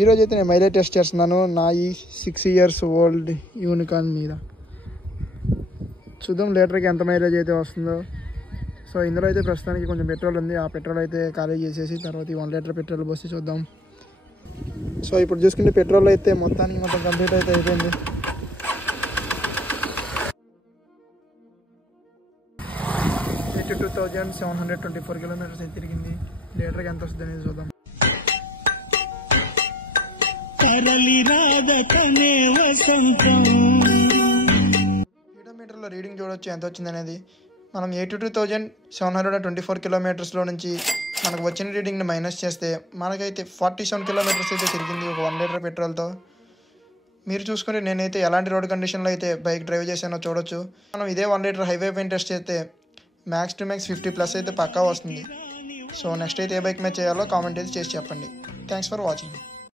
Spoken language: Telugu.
ఈరోజు అయితే నేను మైలేజ్ టెస్ట్ చేస్తున్నాను నా ఈ 6 years ఓల్డ్ యూనికార్న్ మీద. చూద్దాం లీటర్కి ఎంత మైలేజ్ అయితే వస్తుందో. సో ఇందులో అయితే ప్రస్తుతానికి కొంచెం పెట్రోల్ ఉంది. ఆ పెట్రోల్ అయితే ఖాళీ చేసేసి తర్వాత ఈ 1 లీటర్ పెట్రోల్ పోసి చూద్దాం. సో ఇప్పుడు చూసుకుంటే పెట్రోల్ అయితే మొత్తం కంప్లీట్ అయితే అయిపోయింది. $82,724 కిలోమీటర్స్ అయితే తిరిగింది. లీటర్కి ఎంత వస్తుంది అనేది చూద్దాం. స్పీడోమీటర్లో రీడింగ్ చూడవచ్చు ఎంత వచ్చింది అనేది. మనం 82,724 కిలోమీటర్స్లో నుంచి మనకు వచ్చిన రీడింగ్ని మైనస్ చేస్తే మనకైతే 47 కిలోమీటర్స్ అయితే తిరిగింది ఒక 1 లీటర్ పెట్రోల్తో. మీరు చూసుకుంటే నేనైతే ఎలాంటి రోడ్ కండిషన్లో అయితే బైక్ డ్రైవ్ చేశానో చూడొచ్చు. మనం ఇదే 1 లీటర్ హైవే పైన టెస్ట్ చేస్తే మ్యాక్స్ టు మ్యాక్స్ 50+ అయితే పక్కా వస్తుంది. సో నెక్స్ట్ అయితే ఏ బైక్ మీద చేయాలో కామెంట్ అయితే చేసి చెప్పండి. Thanks for watching.